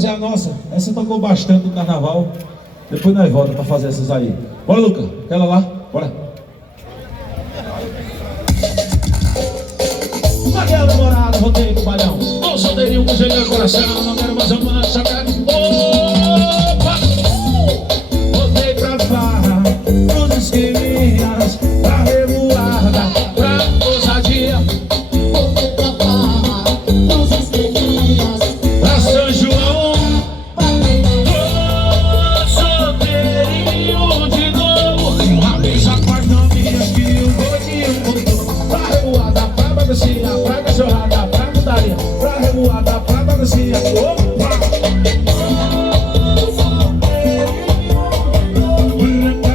fazer a nossa. Essa tocou bastante no carnaval. Depois nós voltamos pra fazer essas aí. Bora, Luca, aquela lá, bora. Aquela namorada, voltei com o balhão. Ó o soldeirinho com jeito no coração. Não quero mais amar, só quero. Opa! Voltei pra farra, pros esqueminhas, pra revoada, pra ousadia. Voltei pra farra, pros esqueminhas, Pra São João. pra Solteirinho de novo. Avisa com as novinhas que o gordinho voltou. Pra revoada, pra baguncinha, pra cachorrada, pra putaria. Pra revoada, pra baguncinha. Opa!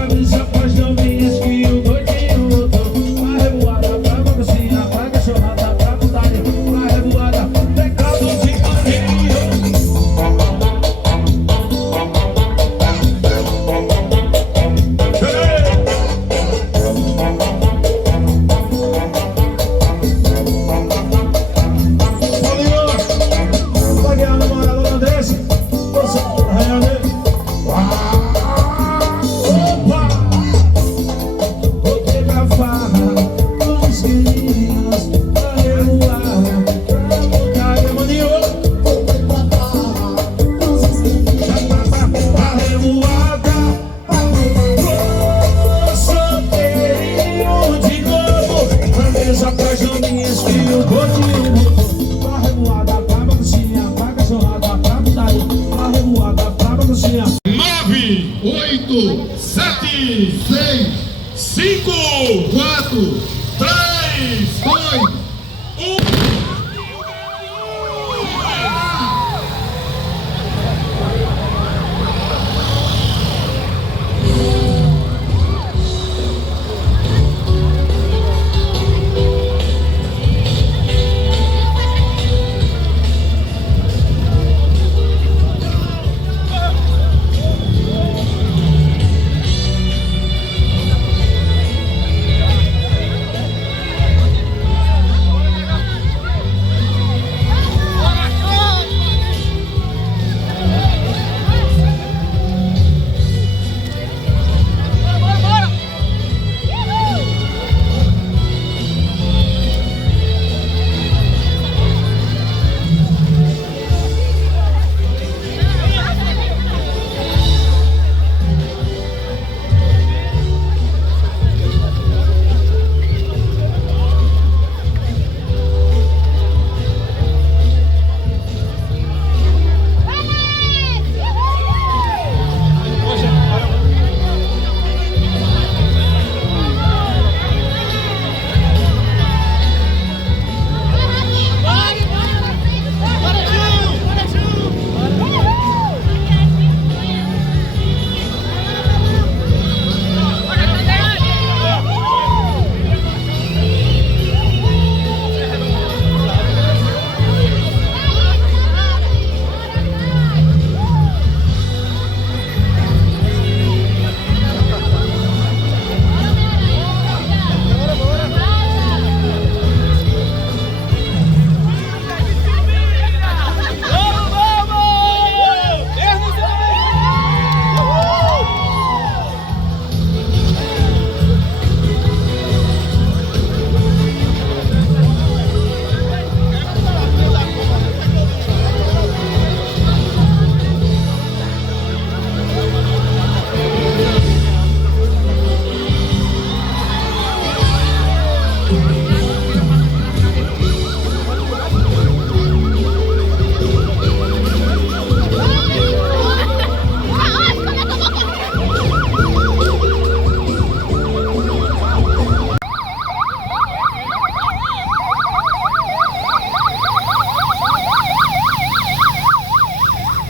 Avisa com as novinhas que o gordinho voltou. Pra revoada, pra baguncinha, pra cachorrada, pra putaria. Pra revoada, pecados e caminho. Paguei a namorada do Andressa. Você arranhou nele. Opa! Voltei pra farra, com os esqueminhas, pra revoar, pra putaria, maninho. voltei pra farra, pros esqueminhas, Pra revoada, solteirinho de novo. Pra mesa pras novinhas que o gordinho voltou. Pra revoada, pra baguncinha, pra cachorrada, pra putaria. Pra revoada, pra baguncinha. 9, 8, 7, 6, 5, 4, 3, 2, 1.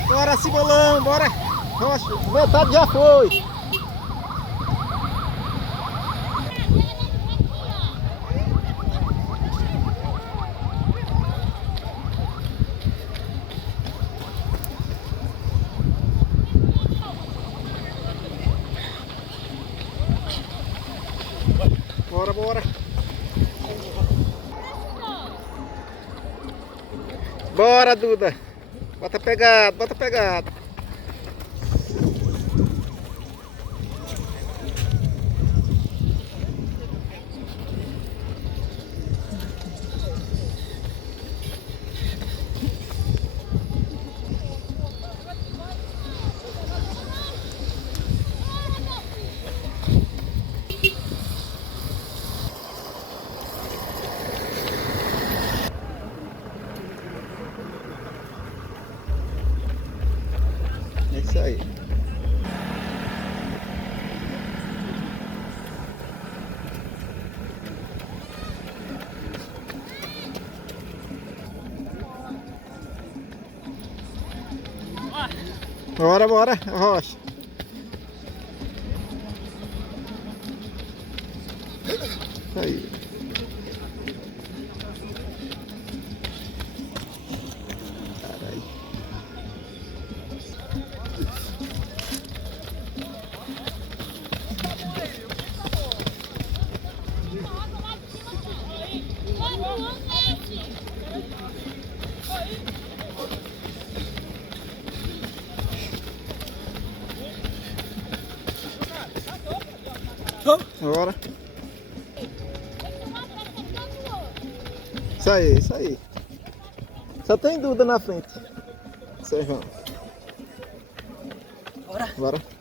Bora, Simbolão, bora! Nossa, metade já foi! Bora, bora! Bora, Duda! Bota pegado, bota pegado. É isso aí. Bora, bora, Rocha. Isso aí. Caralho. Bora. Isso aí, isso aí. Só tem Duda na frente. Servão. Bora. Bora.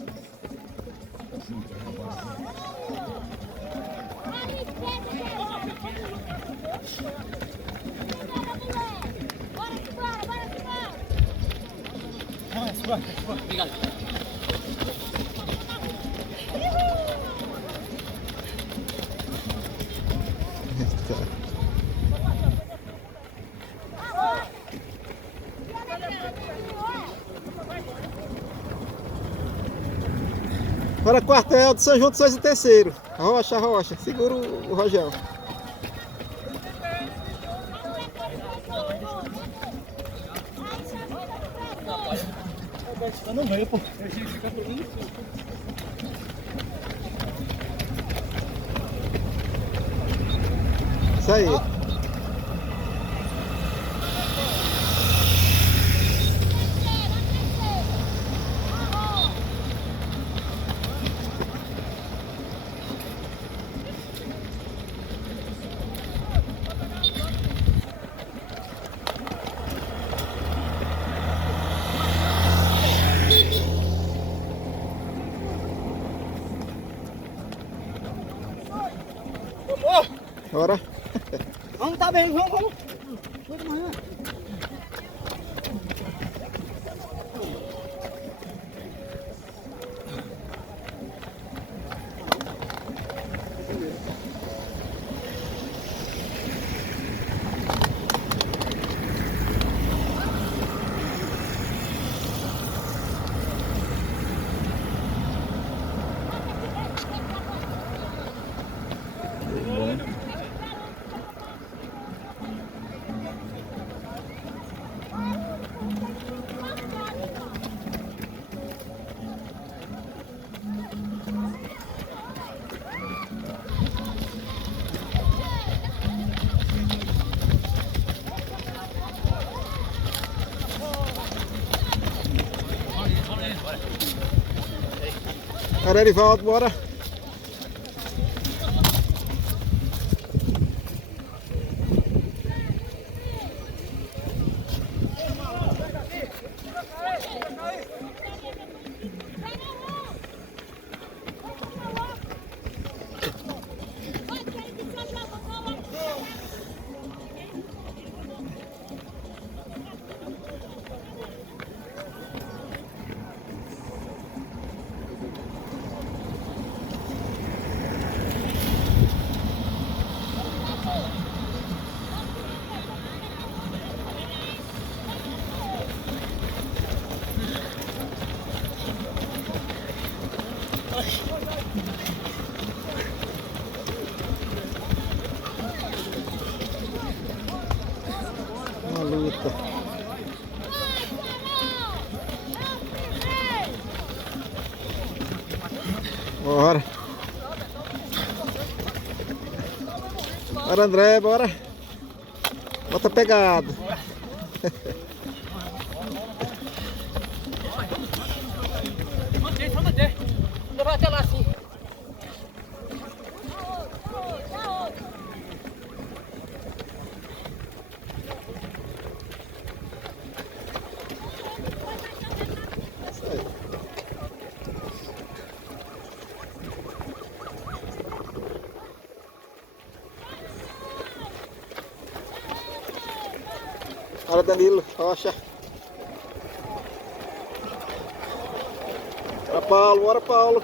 Bora, quartel de São João de Sois e Terceiro. Rocha, Rocha. Segura o Rojão. Eu não veio, pô. Isso aí. Bora. Vamos, tá bem, vamos. Toda manhã. Bora, Erivaldo, bora. Uma luta. Bora. Bora, André, bora. Bota pegado. bater. Vou bater lá assim. Isso aí. Bora, Danilo, Rocha. Bora, Paulo, bora, Paulo.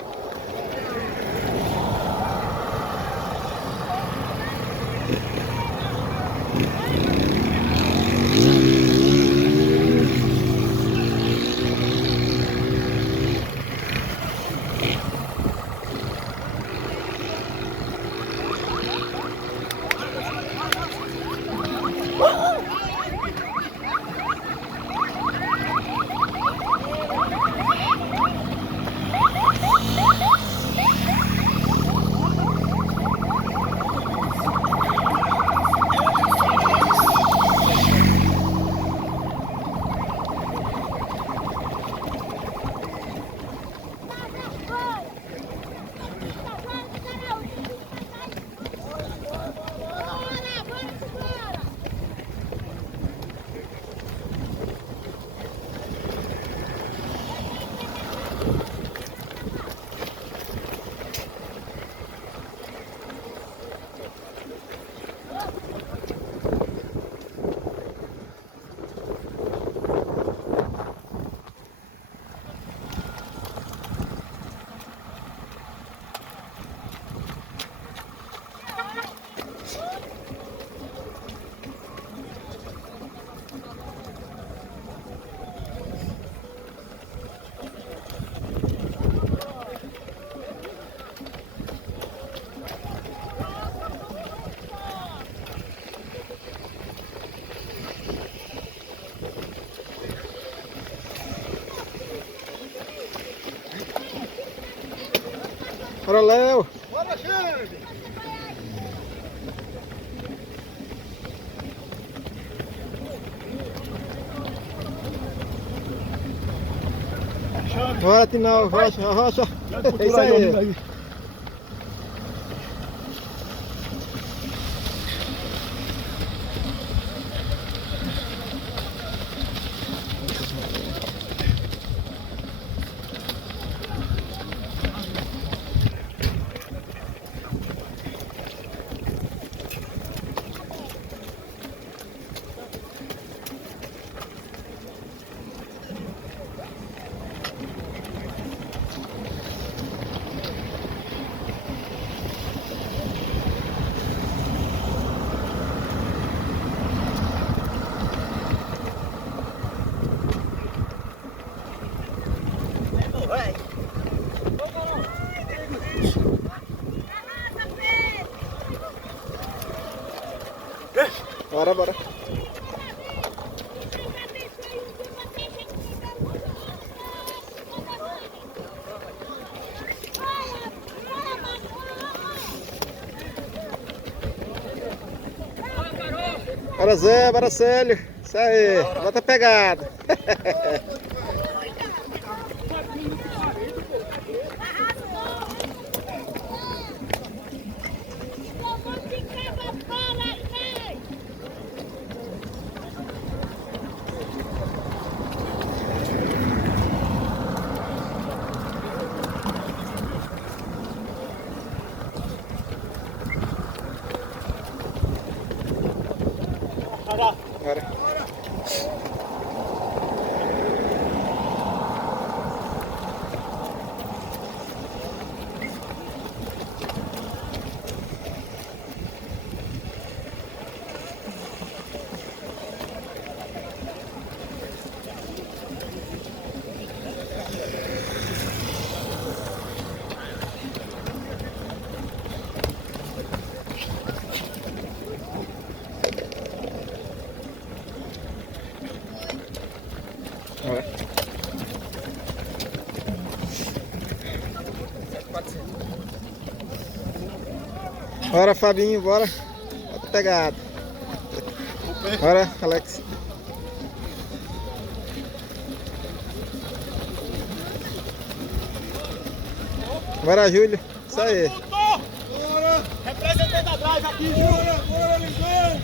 Bora, Léo. Bora, Xande! Bora, Tinal, Rocha, Rocha. É isso aí. Bora, bora. Bora, Zé, bora, Célio. Isso aí, bota pegada. Bora. Bora. Bora, Fabinho, bora. Bota pegada. Bora, Alex. Bora, Júlio. Isso aí. Bora! Representante da Drive aqui, viu? Bora, Lindão!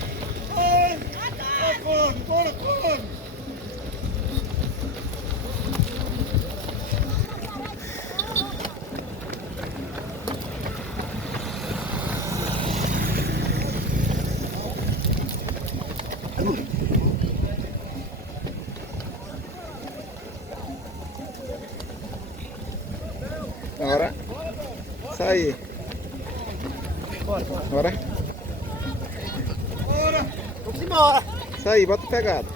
Bora! Bora. Isso aí. Bora. Vamos embora! Isso aí, bota a pegada.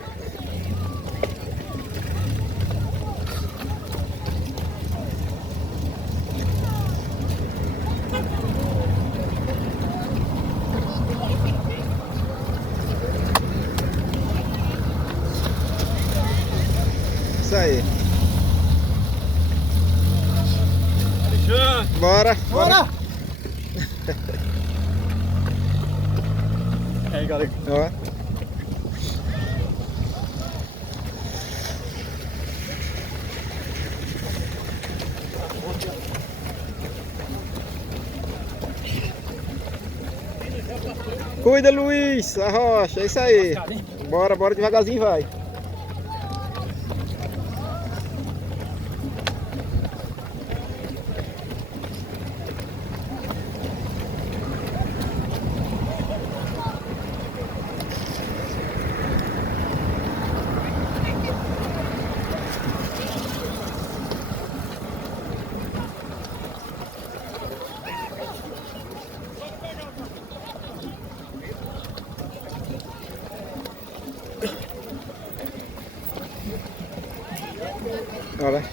Isso aí. Bora. Bora! Aí, galera. Ó. Cuida, Luiz, a rocha, é isso aí. Bora devagarzinho, vai. Olha.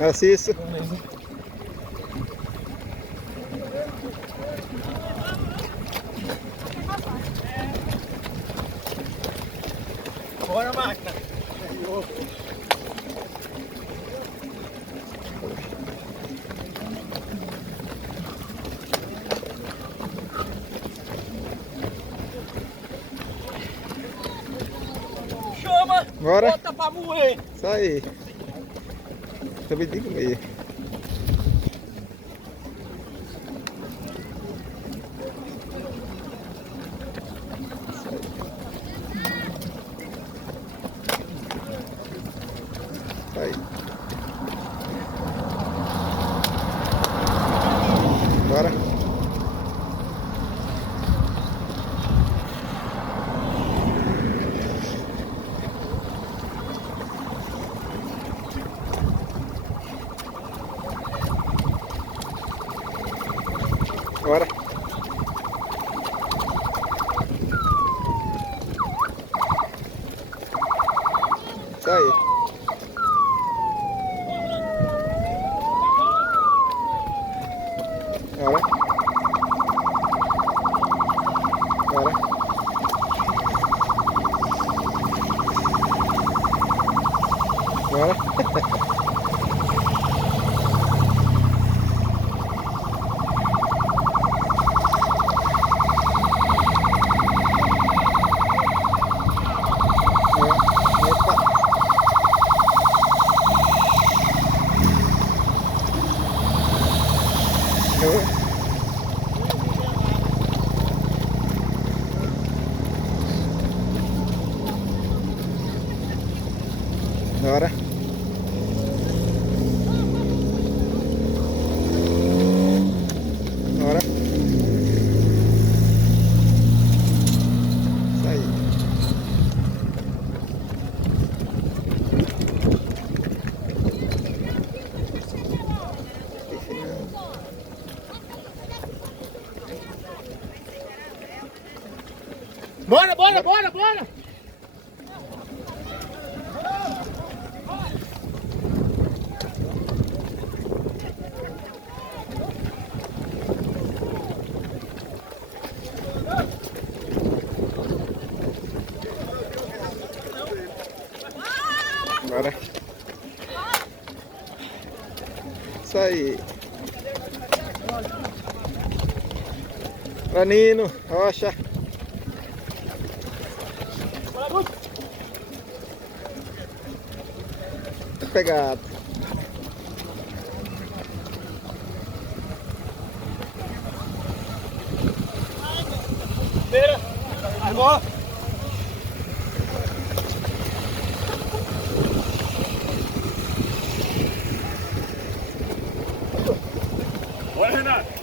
Assista. Bora, máquina! Chama! Bora. Bota pra moer! Isso aí. Também digo meio. Aí. Bora. Bora. Isso aí. Bora. Bora. Bora. Bora. Bora. Isso aí. Bora! Bora. Isso aí. Ranino, rocha. Pegado. ó. Bora, Renato.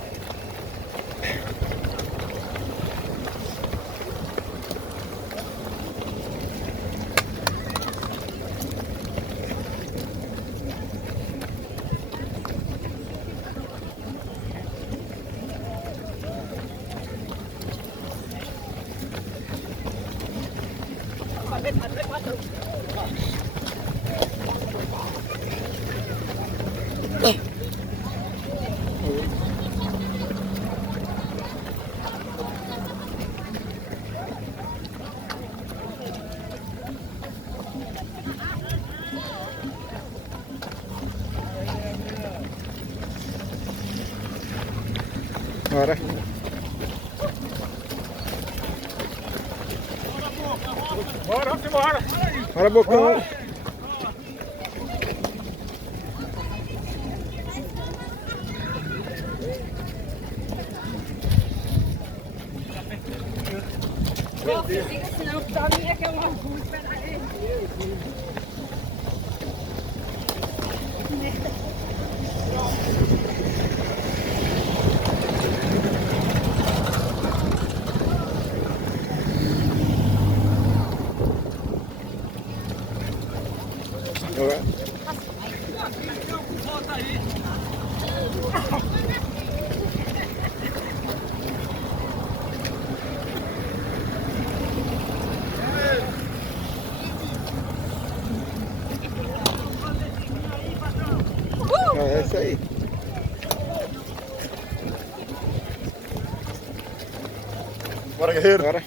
Bora. Bora, vamos embora. Bora, Bocão. Não, fica assim não, porque a minha que é uma orgulho, espera aí. Bora. É isso aí. Bora, guerreiro. Bora.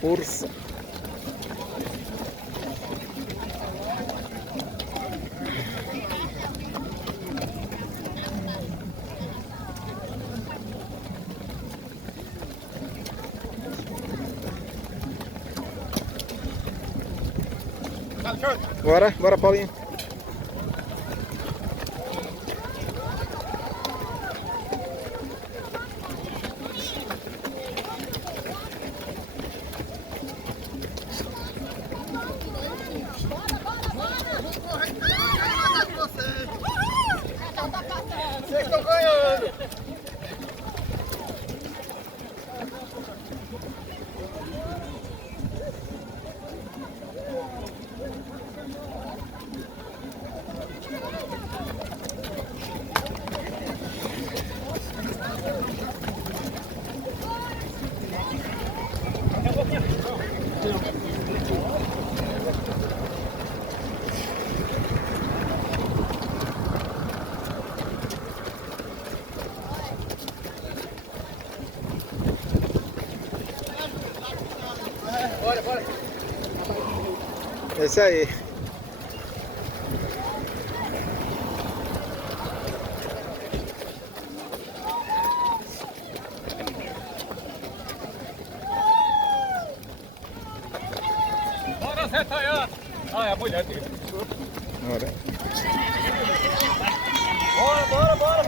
Força. Bora, bora, Paulinho. Vocês estão ganhando. Bora, bora. É isso aí. Bora, Zé Taiano. Ah, é a mulher dele. Bora. Bora, bora, bora.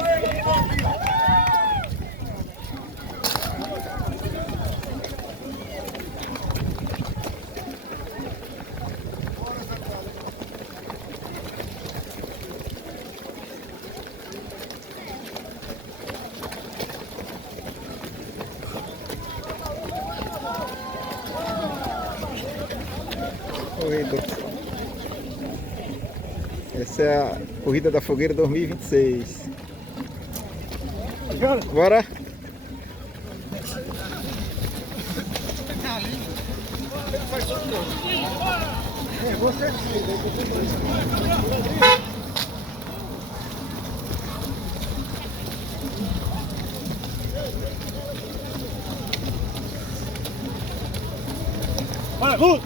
Corrida. Essa é a Corrida da Fogueira 2026. Bora. Bora, Ruth.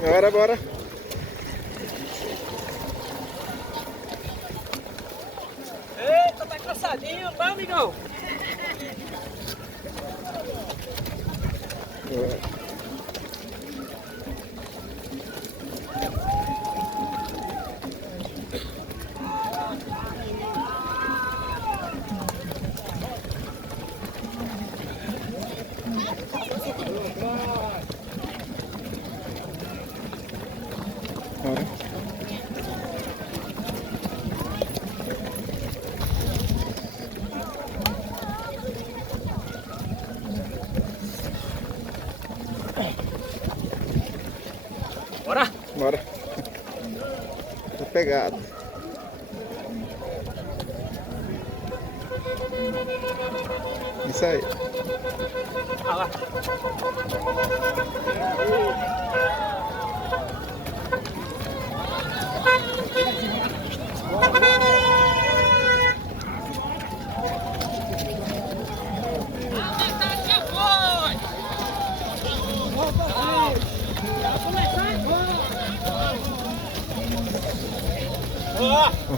Bora, bora. Eita, tá cansadinho, tá, amigão? Bora. Bora! Bora. Tá pegado. Isso aí. Ah lá.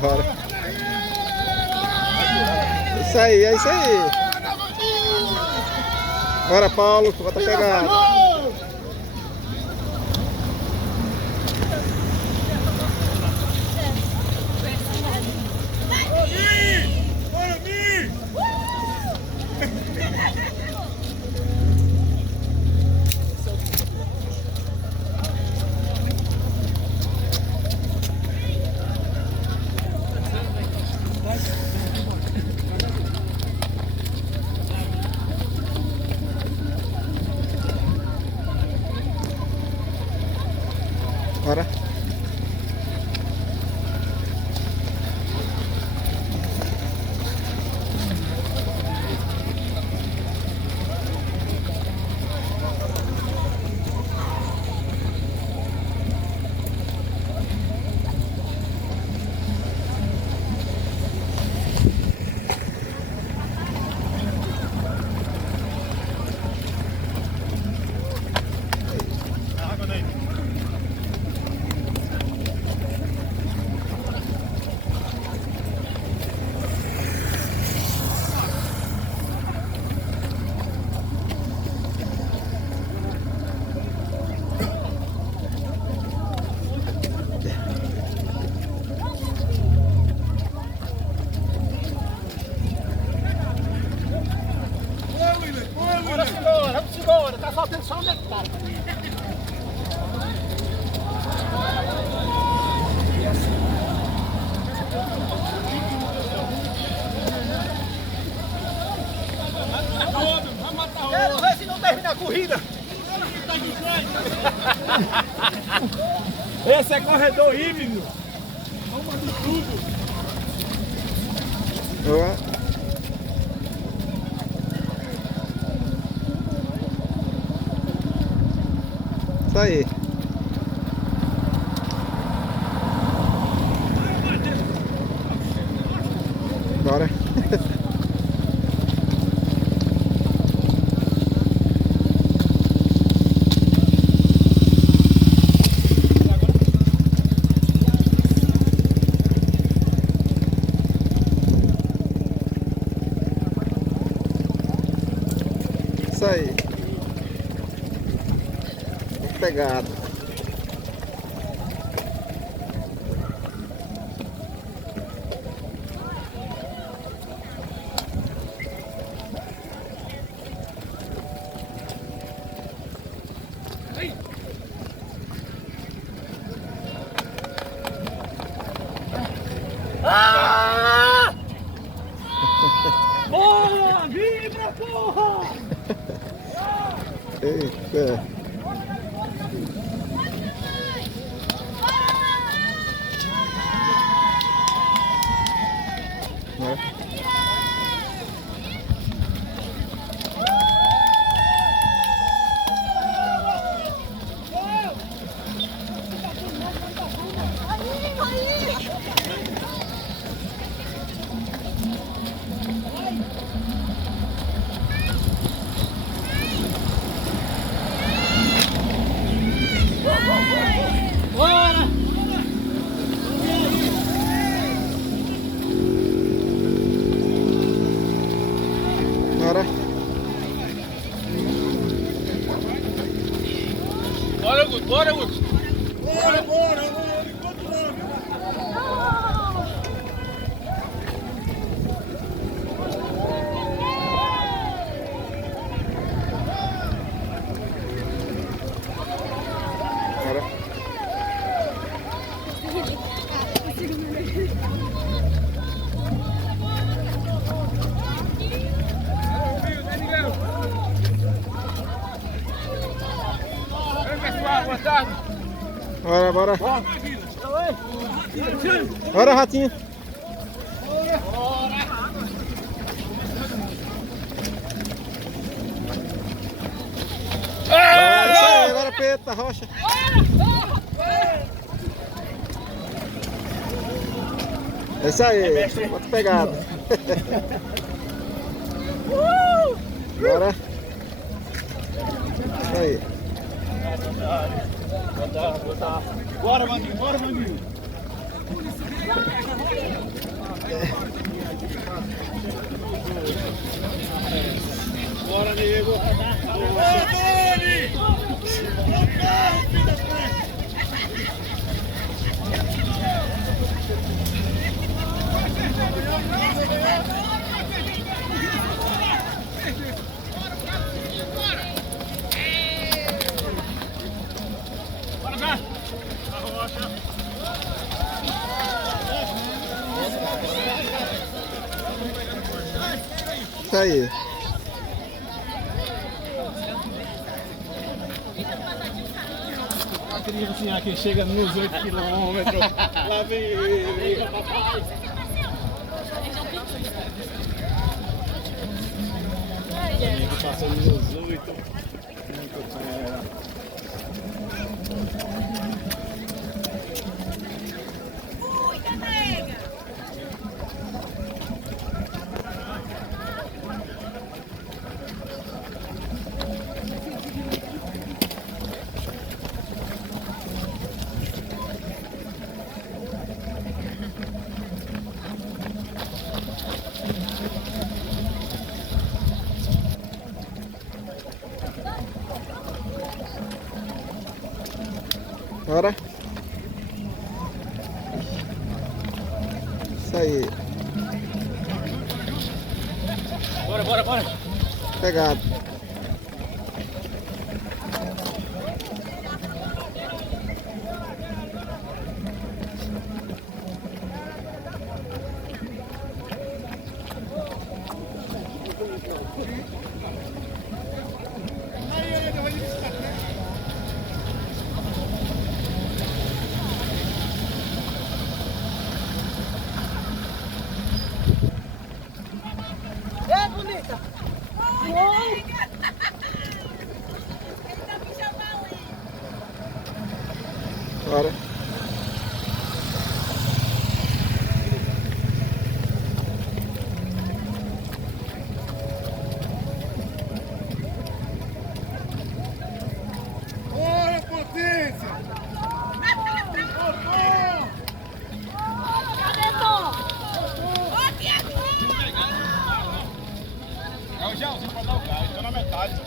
Bora. Isso aí, é isso aí. Bora, Paulo, bota pegado. Bora. Vamos embora, tá faltando só um detalhe. Quero ver se não termina a corrida. Esse é corredor híbrido. Toma de tudo. Boa. Isso aí. Bora. Isso aí. Pegado. Ah! Porra! Vibra, porra! Eita. Bora, Guto, bora, Guto. Bora, bora, enquanto não. Bora. Boa tarde. Bora, bora. Bora, ratinho. Bora, isso aí, agora Pedro da Rocha. É isso aí, bota pegada. Bora. Isso aí. Bora, Mandinho, bora, Mandinho. Bora, nego. Bora, Dani! Bora, cá! Isso aí. A criancinha aqui chega nos 8 quilômetros. Lá vem ele. Passando nos 8. Bora. Isso aí. Bora, bora, bora. Pegado. É bonita. Bora. Bora, potência! Cadê Tom? É o gelzinho pra dar o gás, tô na metade.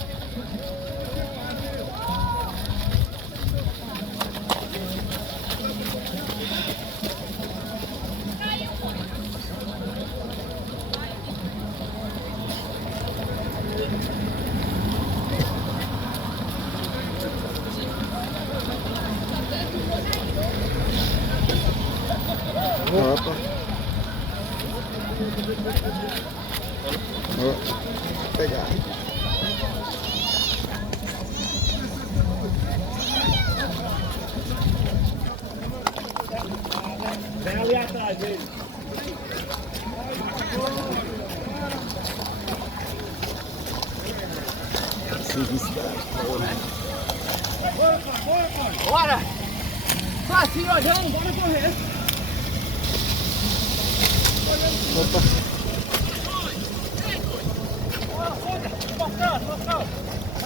Opa. Ó, pegar. Vem ali atrás dele. Bora! Facinho, olhando, bora correr. Opa.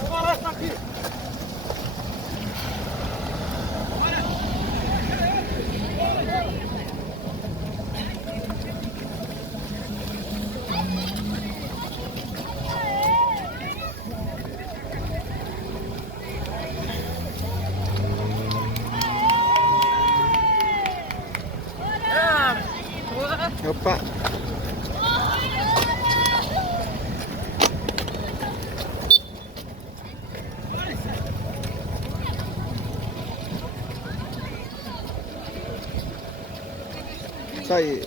Agora essa aqui. Opa! Isso aí.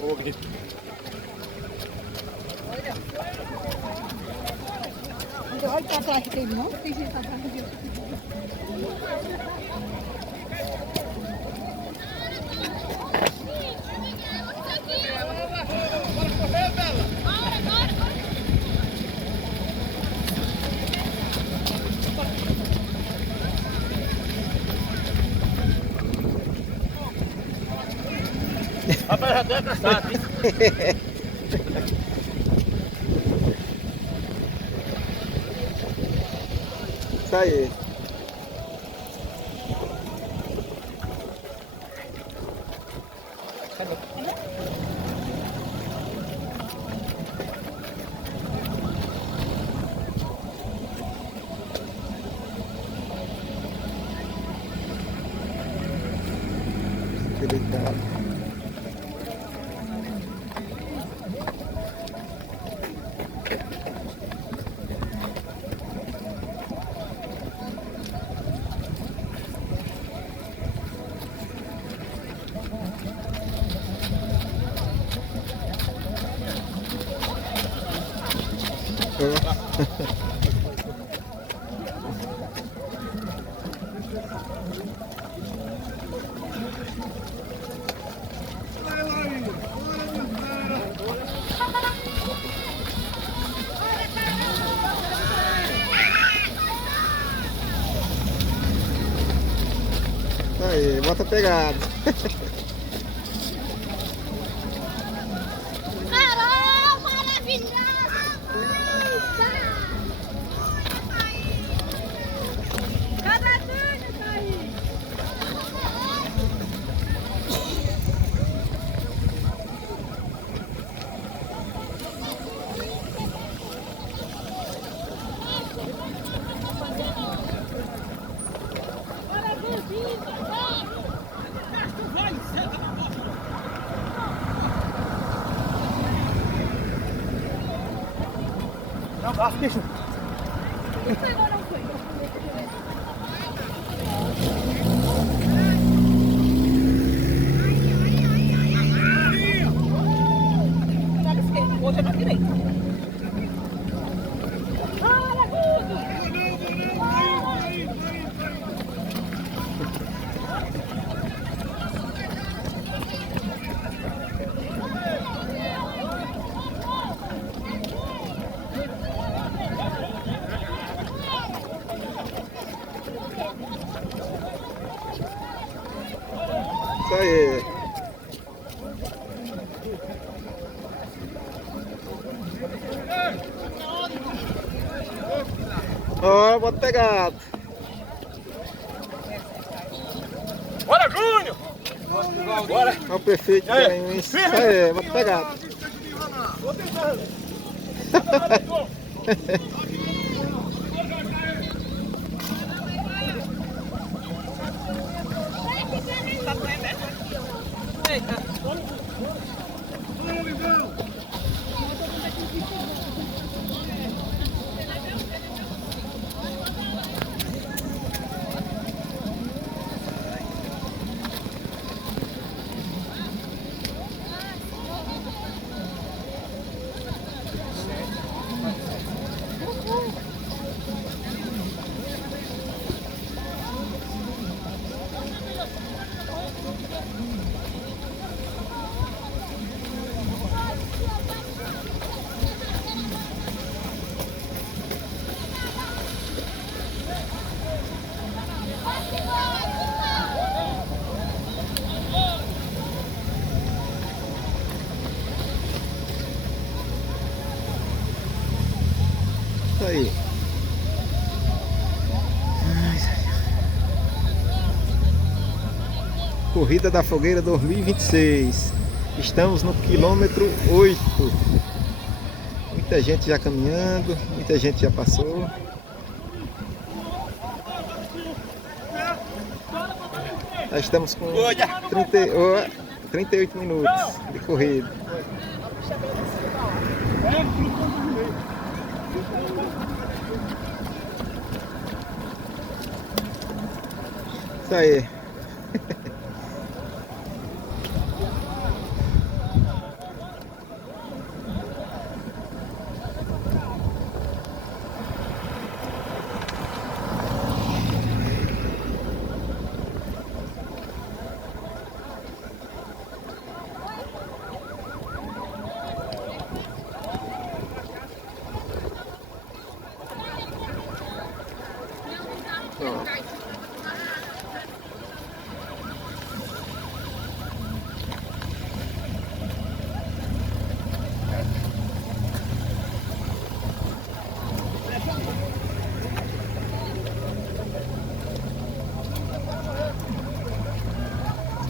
Olha pra trás, tem um monte de gente atrás de Rapaz, já tô cansado, hein? Isso aí. Delicado. Isso aí, bota pegada. Carol, maravilhosa! Cadê tudo, Thaís? Olha, gordinho! Não, braço, bicho. Hoje é pra direita. Olha, Guto! Isso aí. Ó, bota pegada. Bora, Júnior! Bora! Ó o prefeito. Isso aí, bota pegada. Isso aí. Corrida da Fogueira 2026. Estamos no quilômetro 8. Muita gente já caminhando, muita gente já passou. Já estamos com 38 minutos de corrida. Isso aí.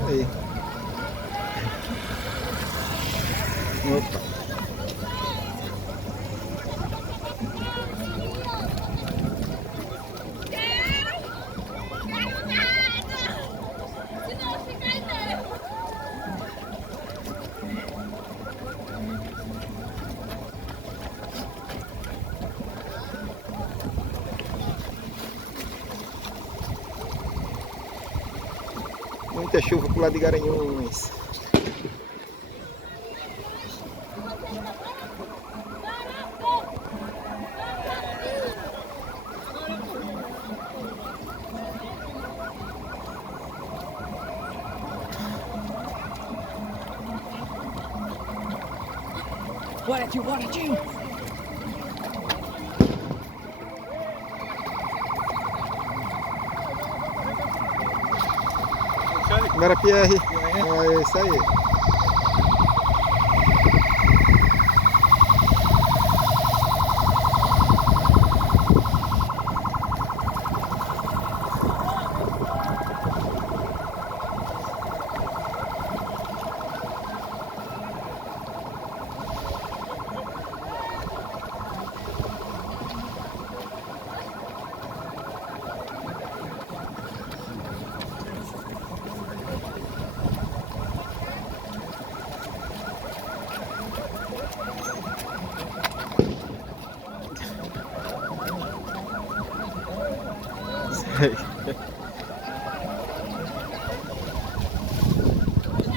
Aí. Opa. Quero nada! Senão fica aí mesmo. Muita chuva pro lado de Garanhuns. Bora, tio, bora, tio! Bora, Pierre. É isso aí.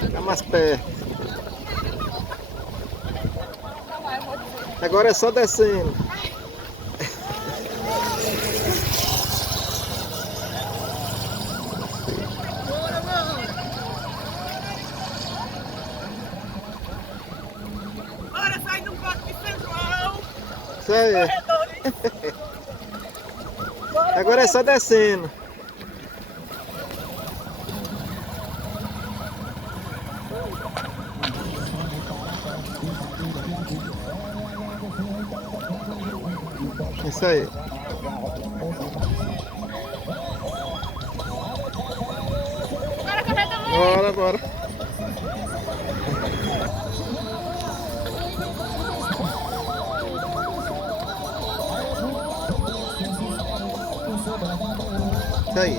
Fica mais perto. Agora é só descendo. Bora sair do Parque Central! Isso aí. Agora é só descendo. Isso aí. Bora, bora. Isso aí.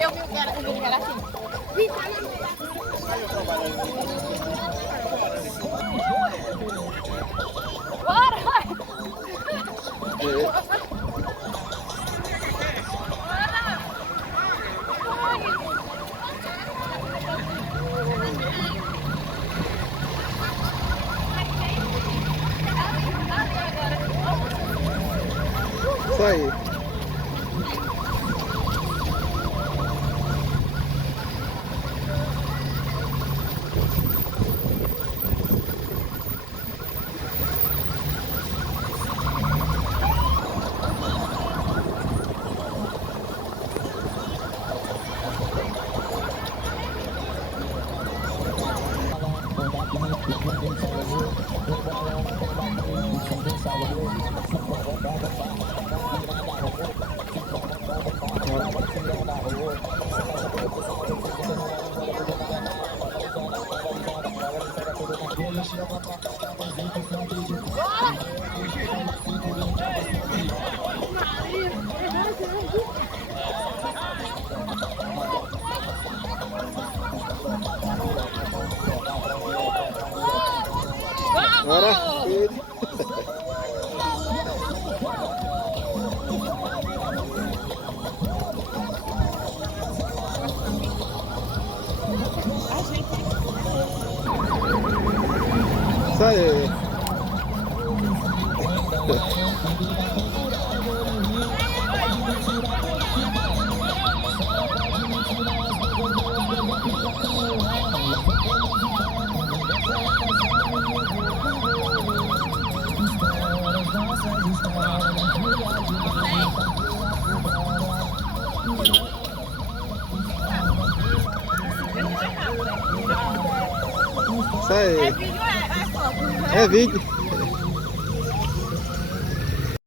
Eu vi o cara assim. Bora! Isso aí. Isso aí. Isso aí. É vídeo, é foto. É vídeo.